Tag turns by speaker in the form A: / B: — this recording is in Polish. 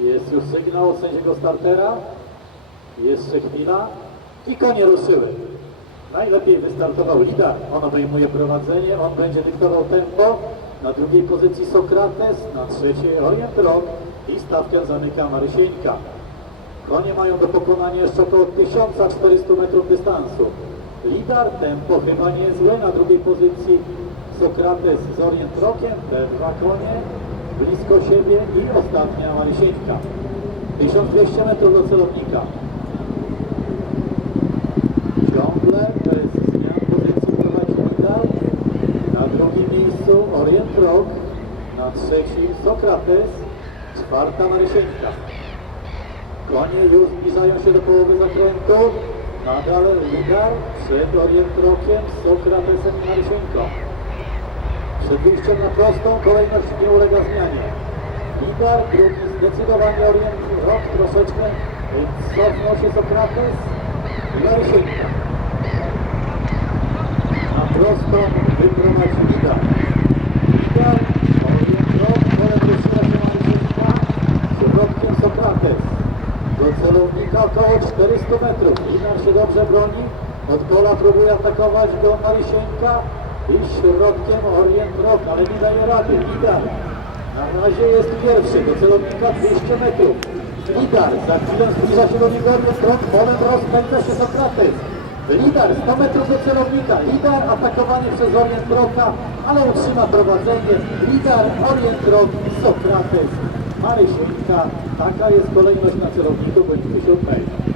A: Jest już sygnał od sędziego startera. Jeszcze chwila i konie ruszyły. Najlepiej wystartował Lidar. On obejmuje prowadzenie, on będzie dyktował tempo. Na drugiej pozycji Sokrates, na trzeciej Orient Rock i stawkę zamyka Marysieńka. Konie mają do pokonania jeszcze około 1400 metrów dystansu. Lidar, tempo chyba niezłe, na drugiej pozycji Sokrates z Orient Rockiem, te dwa konie blisko siebie i ostatnia Marysieńka. 1200 metrów do celownika. Ciągle bez zmian pozycji prowadzi Lidar. Na drugim miejscu Orient Rock, na trzecim Sokrates, czwarta Marysieńka. Konie już zbliżają się do połowy zakrętu. Nadal Lidar przed Orient Rockiem, Sokratesem i Marysieńką. Przed wyjściem na prostą kolejność nie ulega zmianie. Lidar, drugi zdecydowanie Orient Rock, troszeczkę cofnął się Sokrates i Marysieńka. Na prostą wyprowadzi Lidar. Lidar, Orient Rock, pole wytrzyma się Marysieńka, środkiem Sokrates. Do około 400 metrów. Lidar się dobrze broni. Od pola próbuje atakować go Marysieńka i środkiem Orient Rock, ale nie daje rady. Lidar na razie jest pierwszy. Do celownika 200 metrów. Lidar za chwilę zbliża się do niego Rock. Polem rozpędza się Sokrates. Lidar 100 metrów do celownika. Lidar atakowany przez Orient Rocka, ale utrzyma prowadzenie. Lidar, Orient Rock, Sokrates. Marysieńka, taka jest kolejność na celowniku bądź siódmej.